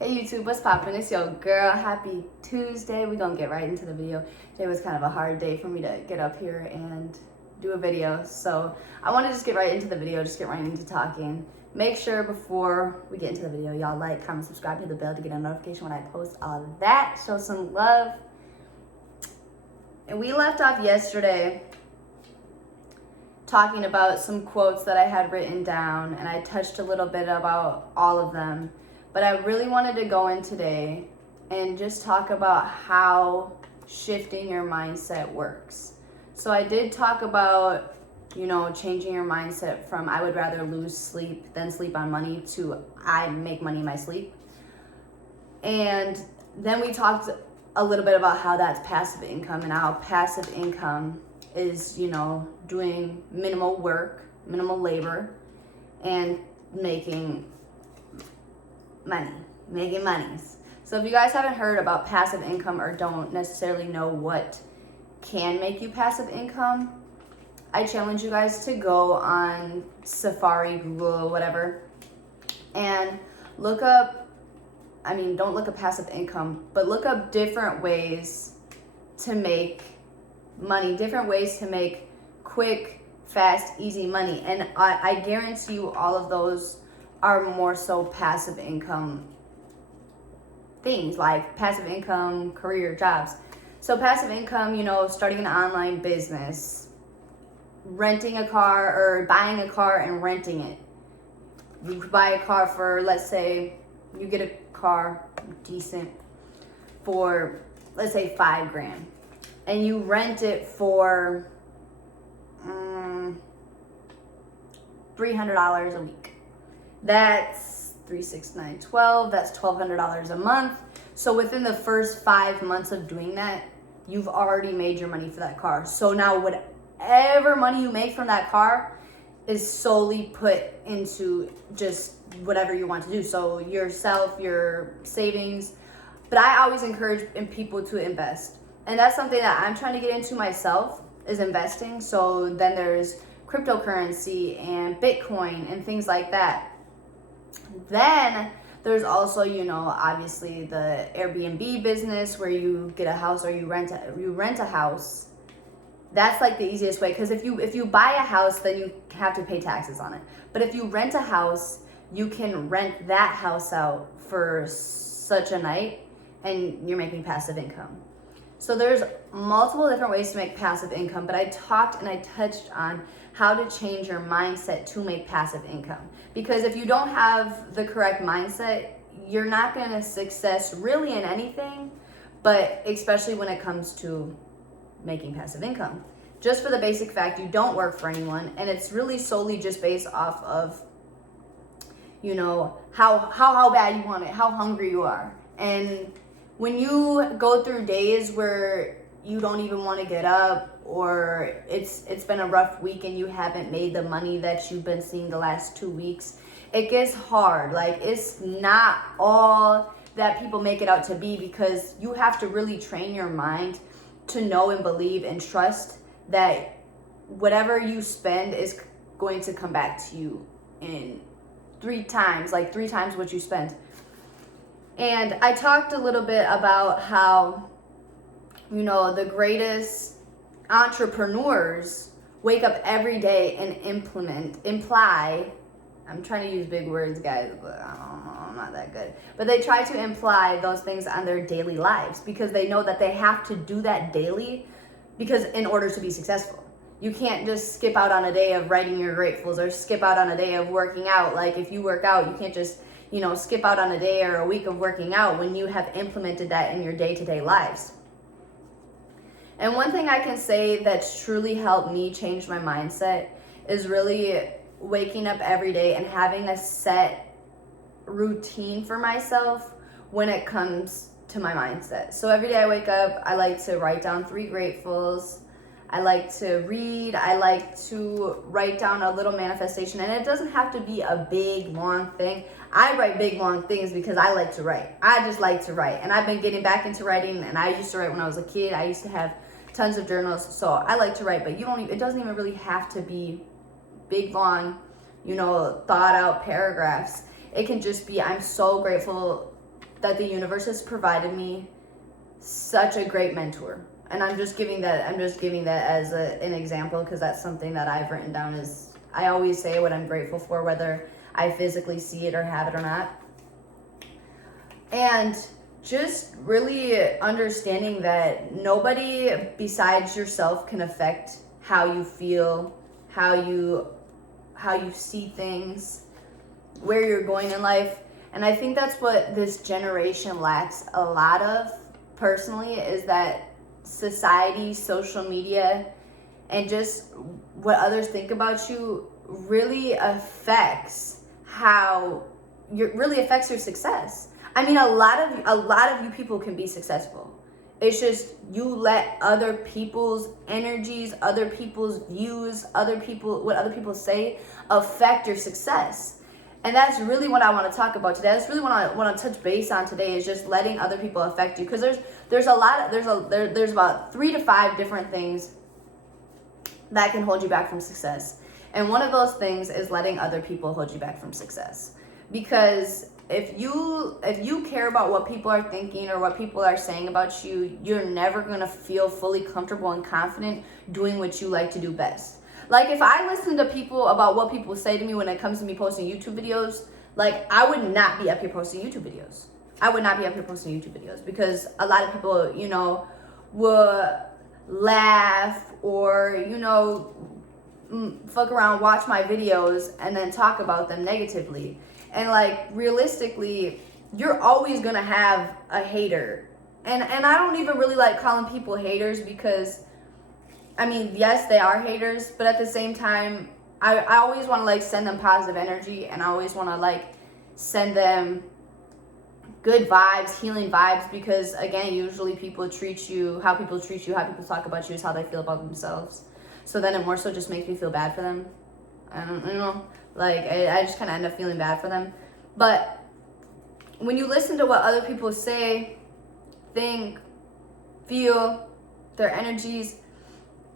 Hey YouTube, what's poppin'? It's your girl. Happy Tuesday. We're gonna get right into the video. Today was kind of a hard day for me to get up here and do a video. So I want to just get right into the video, just get right into talking. Make sure before we get into the video, y'all like, comment, subscribe, hit the bell to get a notification when I post all of that. Show some love. And we left off yesterday talking about some quotes that I had written down, and I touched a little bit about all of them. But I really wanted to go in today and just talk about how shifting your mindset works. So I did talk about, changing your mindset from I would rather lose sleep than sleep on money to I make money in my sleep. And then we talked a little bit about how that's passive income and how passive income is, doing minimal work, minimal labor, and making monies. So if you guys haven't heard about passive income or don't necessarily know what can make you passive income, I challenge you guys to go on Safari, Google, whatever, and look up, don't look up passive income, but look up different ways to make money, different ways to make quick, fast, easy money. And I guarantee you all of those are more so passive income things, like passive income, career, jobs. So passive income, starting an online business, renting a car or buying a car and renting it. You buy a car for, let's say, you get a car decent for, let's say, $5,000, and you rent it for $300 a week. That's 3, 6, 9, 12. That's $1,200 a month. So within the first 5 months of doing that, you've already made your money for that car. So now whatever money you make from that car is solely put into just whatever you want to do. So yourself, your savings. But I always encourage people to invest. And that's something that I'm trying to get into myself, is investing. So then there's cryptocurrency and Bitcoin and things like that. Then there's also, obviously the Airbnb business where you get a house or you rent a house. That's like the easiest way, because if you buy a house, then you have to pay taxes on it. But if you rent a house, you can rent that house out for such a night and you're making passive income. So there's multiple different ways to make passive income, but I talked and I touched on how to change your mindset to make passive income. Because if you don't have the correct mindset, you're not going to success really in anything, but especially when it comes to making passive income. Just for the basic fact, you don't work for anyone, and it's really solely just based off of, how bad you want it, how hungry you are. And when you go through days where you don't even want to get up, or it's been a rough week and you haven't made the money that you've been seeing the last 2 weeks, it gets hard. Like, it's not all that people make it out to be, because you have to really train your mind to know and believe and trust that whatever you spend is going to come back to you in 3 times what you spent. And I talked a little bit about how, the greatest entrepreneurs wake up every day and I'm trying to use big words, guys, but I don't know, I'm not that good. But they try to imply those things on their daily lives, because they know that they have to do that daily, because in order to be successful. You can't just skip out on a day of writing your gratefuls or skip out on a day of working out. Like, if you work out, you can't just skip out on a day or a week of working out when you have implemented that in your day-to-day lives. And one thing I can say that's truly helped me change my mindset is really waking up every day and having a set routine for myself when it comes to my mindset. So every day I wake up, I like to write down 3 gratefuls. I like to read. I like to write down a little manifestation. And it doesn't have to be a big, long thing. I write big, long things because I like to write. I just like to write. And I've been getting back into writing. And I used to write when I was a kid. I used to have tons of journals. So I like to write. But it doesn't even really have to be big, long, thought out paragraphs. It can just be, I'm so grateful that the universe has provided me such a great mentor. And I'm just giving that as an example, because that's something that I've written down. Is I always say what I'm grateful for, whether I physically see it or have it or not. And just really understanding that nobody besides yourself can affect how you feel, how you see things, where you're going in life. And I think that's what this generation lacks a lot of, personally, is that society, social media, and just what others think about you really affects your success. I mean, a lot of you people can be successful. It's just you let other people's energies, other people's views, what other people say affect your success. And that's really what I want to talk about today. That's really what I want to touch base on today, is just letting other people affect you. Because there's about 3 to 5 different things that can hold you back from success. And one of those things is letting other people hold you back from success. Because if you care about what people are thinking or what people are saying about you, you're never going to feel fully comfortable and confident doing what you like to do best. Like, if I listen to people about what people say to me when it comes to me posting YouTube videos, like, I would not be up here posting YouTube videos. Because a lot of people, will laugh or, fuck around, watch my videos, and then talk about them negatively. And, like, realistically, you're always going to have a hater. And I don't even really like calling people haters, because I mean, yes, they are haters, but at the same time, I always want to, send them positive energy, and I always want to, send them good vibes, healing vibes, because, again, usually how people treat you, how people talk about you is how they feel about themselves. So then it more so just makes me feel bad for them. I don't know. I just kind of end up feeling bad for them. But when you listen to what other people say, think, feel, their energies,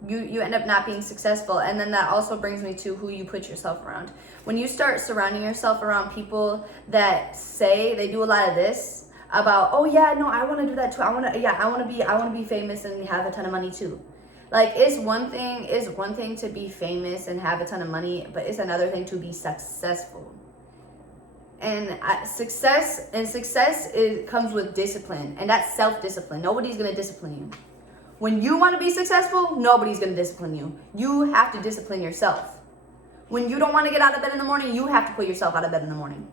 you end up not being successful. And then that also brings me to who you put yourself around. When you start surrounding yourself around people that say, they do a lot of this about, oh yeah, no, I want to do that too. I want to be famous and have a ton of money too. It's one thing to be famous and have a ton of money, but it's another thing to be successful. And success comes with discipline, and that's self-discipline. Nobody's going to discipline you. When you want to be successful, nobody's going to discipline you. You have to discipline yourself. When you don't want to get out of bed in the morning, you have to put yourself out of bed in the morning.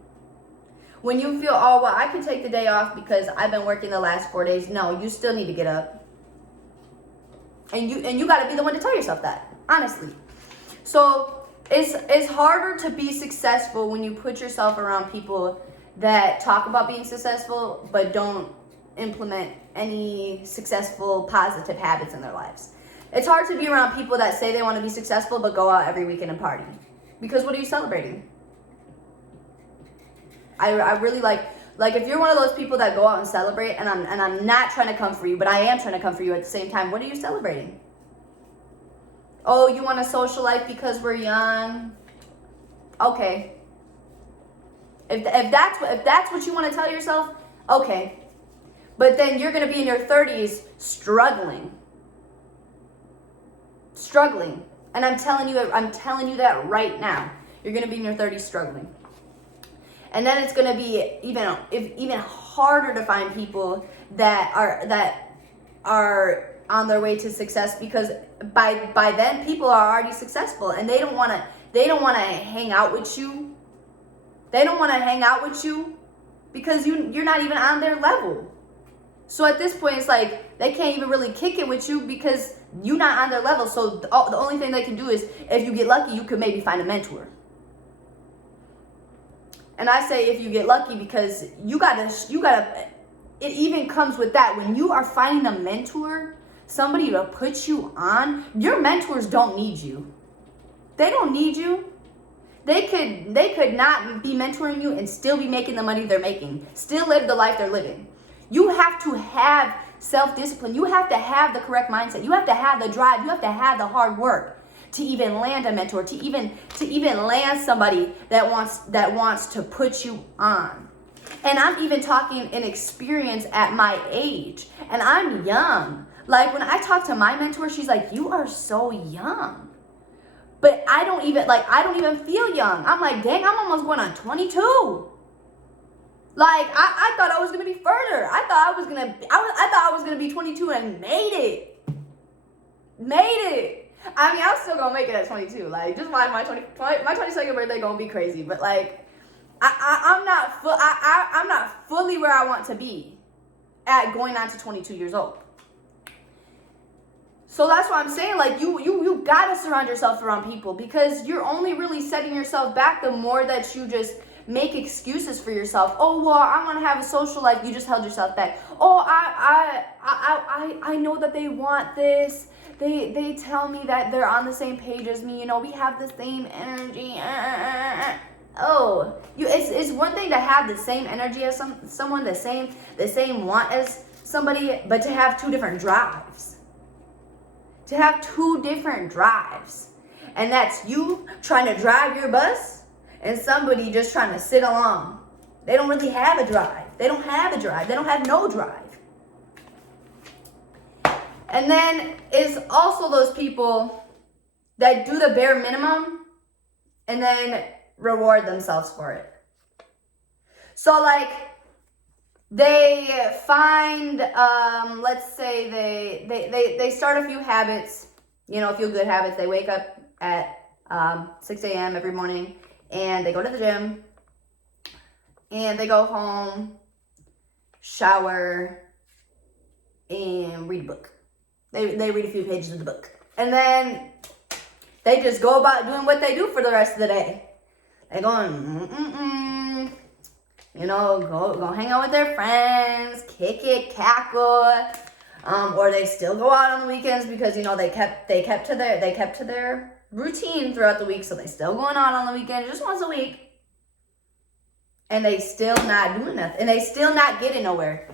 When you feel, oh, well, I can take the day off because I've been working the last 4 days. No, you still need to get up. And you got to be the one to tell yourself that, honestly. So it's harder to be successful when you put yourself around people that talk about being successful but don't implement any successful positive habits in their lives. It's hard to be around people that say they want to be successful but go out every weekend and party. Because what are you celebrating? I really like if you're one of those people that go out and celebrate, and I'm not trying to come for you, but I am trying to come for you at the same time. What are you celebrating? Oh, you want a social life because we're young? Okay. If that's what you want to tell yourself, okay. But then you're going to be in your 30s struggling. And I'm telling you that right now. You're going to be in your 30s struggling. And then it's going to be even harder to find people that are on their way to success, because by then people are already successful and they don't want to hang out with you. They don't want to hang out with you because you're not even on their level. So at this point, it's like they can't even really kick it with you because you're not on their level. So the only thing they can do is, if you get lucky, you could maybe find a mentor. And I say if you get lucky, because you gotta, it even comes with that. When you are finding a mentor, somebody to put you on, your mentors don't need you. They don't need you. They could not be mentoring you and still be making the money they're making, still live the life they're living. You have to have self-discipline. You have to have the correct mindset. You have to have the drive. You have to have the hard work to even land a mentor, to even land somebody that wants to put you on. And I'm even talking in experience at my age. And I'm young. Like, when I talk to my mentor, she's like, you are so young. But I don't even feel young. I'm like, dang, I'm almost going on 22. Like, I thought I was going to be further. I thought I was going to be 22 and made it. I mean, I'm still going to make it at 22. Like, just my 22nd birthday going to be crazy. But, like, I'm not fully where I want to be at going on to 22 years old. So that's what I'm saying. Like, you got to surround yourself around people, because you're only really setting yourself back the more that you just make excuses for yourself. Oh, well, I want to have a social life. You just held yourself back. Oh, I know that they want this. They tell me that they're on the same page as me. You know, we have the same energy. Oh, it's one thing to have the same energy as someone, the same want as somebody, but to have two different drives. To have two different drives. And that's you trying to drive your bus and somebody just trying to sit along. They don't really have a drive. They don't have no drive. And then it's also those people that do the bare minimum and then reward themselves for it. So, like, they find, let's say they start a few habits, you know, a few good habits. They wake up at 6 a.m. every morning, and they go to the gym, and they go home, shower, and read a book. They read a few pages of the book. And then they just go about doing what they do for the rest of the day. They go you know, go hang out with their friends, kick it, cackle, or they still go out on the weekends because, you know, they kept to their routine throughout the week, so they still going out on the weekend just once a week, and they still not doing nothing, and they still not getting nowhere,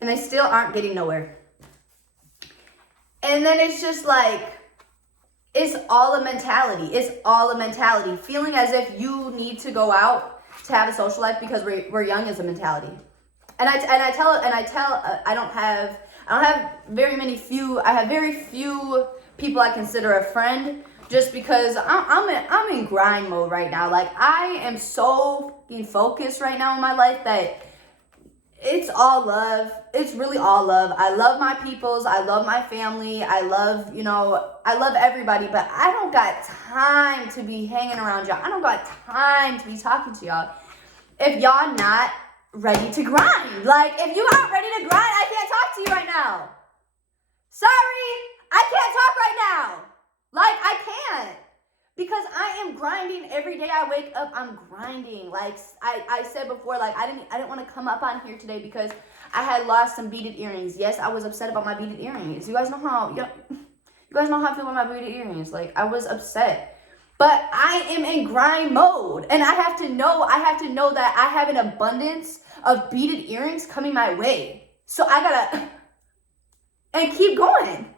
and they still aren't getting nowhere. And then it's just like, it's all a mentality. Feeling as if you need to go out to have a social life because we're young is a mentality. And I have very few people I consider a friend, just because I'm in grind mode right now. Like, I am so focused right now in my life that it's all love. It's really all love. I love my peoples. I love my family. I love everybody, but I don't got time to be hanging around y'all. I don't got time to be talking to y'all if y'all not ready to grind. Like, if you aren't ready to grind, I can't talk to you right now. Sorry, I can't talk right now. Like, I can't. Because I am grinding every day I wake up. I'm grinding. Like I said before, like, I didn't want to come up on here today because I had lost some beaded earrings. Yes, I was upset about my beaded earrings. You guys know how I feel about my beaded earrings. Like, I was upset. But I am in grind mode. And I have to know that I have an abundance of beaded earrings coming my way. So I gotta and keep going.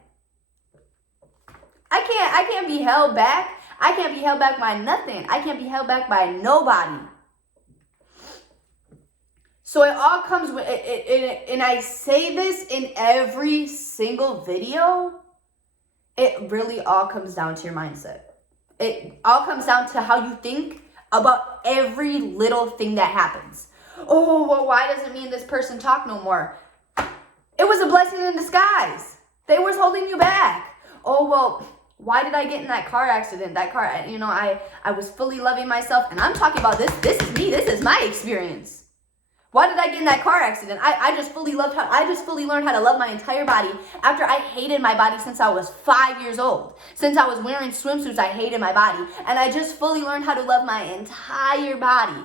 I can't be held back. I can't be held back by nothing. I can't be held back by nobody. So it all comes with it, and I say this in every single video. It really all comes down to your mindset. It all comes down to how you think about every little thing that happens. Oh, well, why doesn't me and this person talk no more? It was a blessing in disguise. They was holding you back. Oh, well, why did I get in that car accident? I was fully loving myself. And I'm talking about this. This is me. This is my experience. Why did I get in that car accident? I just fully learned how to love my entire body after I hated my body since I was 5 years old. Since I was wearing swimsuits, I hated my body. And I just fully learned how to love my entire body.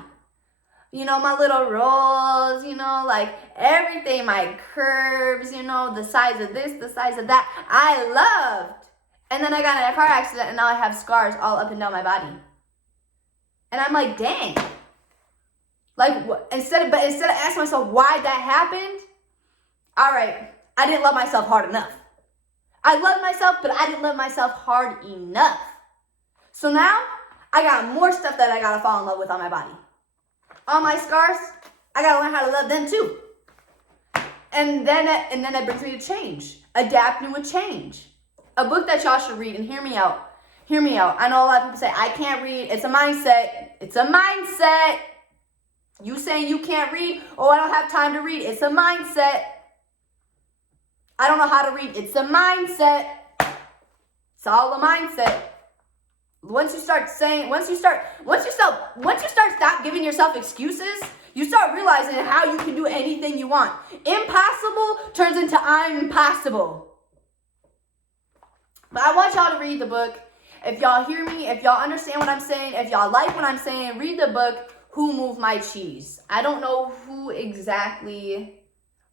You know, my little rolls, you know, like everything, my curves, you know, the size of this, the size of that, I loved. And then I got in a car accident and now I have scars all up and down my body. And I'm like, dang. Like, instead of asking myself why that happened, all right, I didn't love myself hard enough. I loved myself, but I didn't love myself hard enough. So now I got more stuff that I gotta fall in love with on my body. All my scars, I gotta learn how to love them too. And then that brings me to change. Adapting with change. A book that y'all should read, and hear me out. Hear me out. I know a lot of people say, I can't read. It's a mindset. It's a mindset. You saying you can't read? Oh, I don't have time to read. It's a mindset. I don't know how to read. It's a mindset. It's all a mindset. Once you start stop giving yourself excuses, you start realizing how you can do anything you want. Impossible turns into I'm possible. But I want y'all to read the book. If y'all hear me, if y'all understand what I'm saying, if y'all like what I'm saying, read the book, Who Moved My Cheese. I don't know who exactly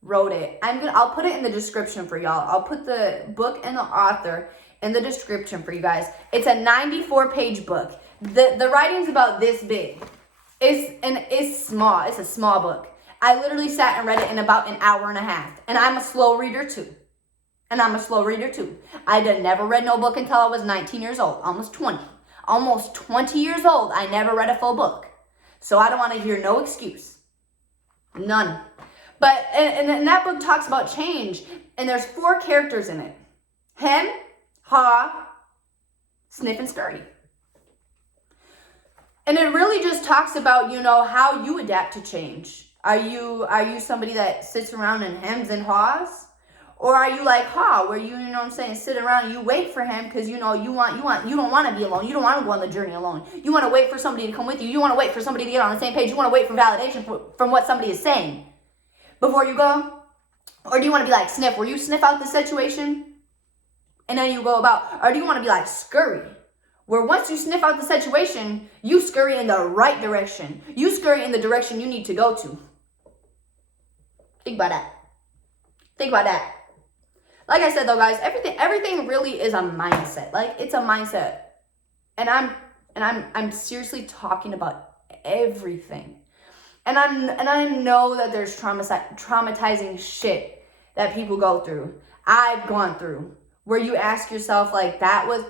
wrote it. I'll put it in the description for y'all. I'll put the book and the author in the description for you guys. It's a 94-page book. The writing's about this big. It's small. It's a small book. I literally sat and read it in about an hour and a half. And I'm a slow reader too. I had never read no book until I was 19 years old. Almost 20. Almost 20 years old. I never read a full book. So I don't want to hear no excuse. None. But, and that book talks about change. And there's 4 characters in it. Hem, haw, sniff, and scurry. And it really just talks about, how you adapt to change. Are you somebody that sits around and hems and haws? Or are you like haw, where you know what I'm saying, sit around and you wait for him because you don't want to be alone. You don't want to go on the journey alone. You want to wait for somebody to come with you. You want to wait for somebody to get on the same page. You want to wait for validation from what somebody is saying before you go. Or do you want to be like sniff, where you sniff out the situation and then you go about? Or do you want to be like scurry, where once you sniff out the situation, you scurry in the right direction. You scurry in the direction you need to go to. Think about that. Like I said though, guys, everything really is a mindset. Like, it's a mindset. And I'm seriously talking about everything. And I know that there's traumatizing shit that people go through. I've gone through, where you ask yourself, like, that was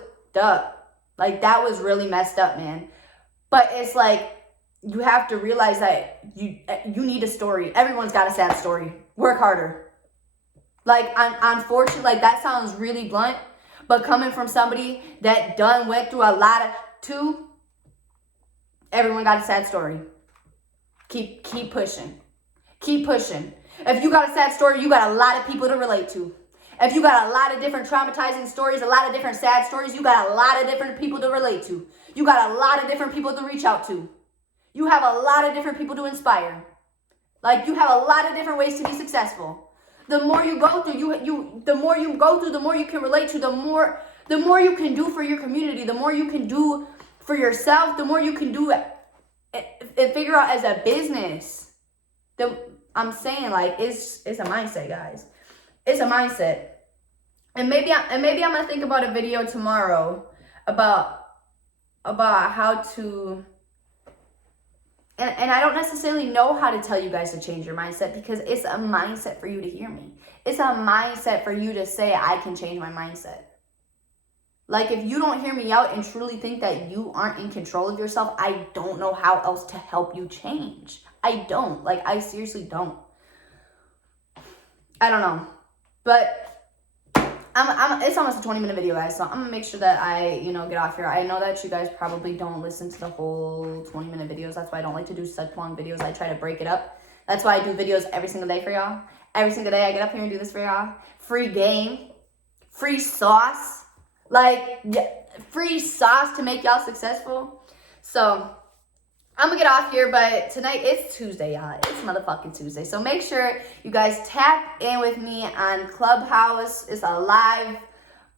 like, that was really messed up, man. But it's like, you have to realize that you need a story. Everyone's got a sad story. Work harder. Like, unfortunately, like, that sounds really blunt, but coming from somebody that went through a lot too, everyone got a sad story. Keep pushing. Keep pushing. If you got a sad story, you got a lot of people to relate to. If you got a lot of different traumatizing stories, a lot of different sad stories, you got a lot of different people to relate to. You got a lot of different people to reach out to. You have a lot of different people to inspire. Like, you have a lot of different ways to be successful. The more you go through, the more you can relate to, the more you can do for your community, the more you can do for yourself, the more you can do and figure out as a business. I'm saying, like, it's a mindset, guys. It's a mindset. And maybe I'm gonna think about a video tomorrow about how to. And I don't necessarily know how to tell you guys to change your mindset, because it's a mindset for you to hear me. It's a mindset for you to say, I can change my mindset. Like, if you don't hear me out and truly think that you aren't in control of yourself, I don't know how else to help you change. I don't. Like, I seriously don't. I don't know. But it's almost a 20-minute video, guys, so I'm gonna make sure that I, get off here. I know that you guys probably don't listen to the whole 20-minute videos. That's why I don't like to do such long videos. I try to break it up. That's why I do videos every single day for y'all. Every single day I get up here and do this for y'all. Free game, free sauce, free sauce to make y'all successful. So I'm gonna get off here, but tonight it's Tuesday, y'all. It's motherfucking Tuesday. So make sure you guys tap in with me on Clubhouse. It's a live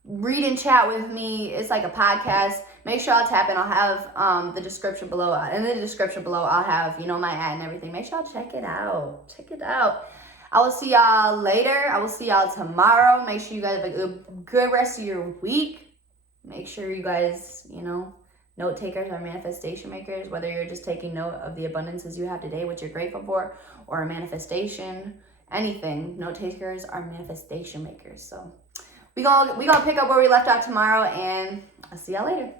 read and chat with me. It's like a podcast. Make sure I'll tap in. I'll have the description below. In the description below, I'll have, my ad and everything. Make sure y'all check it out. Check it out. I will see y'all later. I will see y'all tomorrow. Make sure you guys have a good rest of your week. Make sure you guys, note takers are manifestation makers, whether you're just taking note of the abundances you have today, what you're grateful for, or a manifestation, anything. Note takers are manifestation makers. So we gonna pick up where we left off tomorrow, and I'll see y'all later.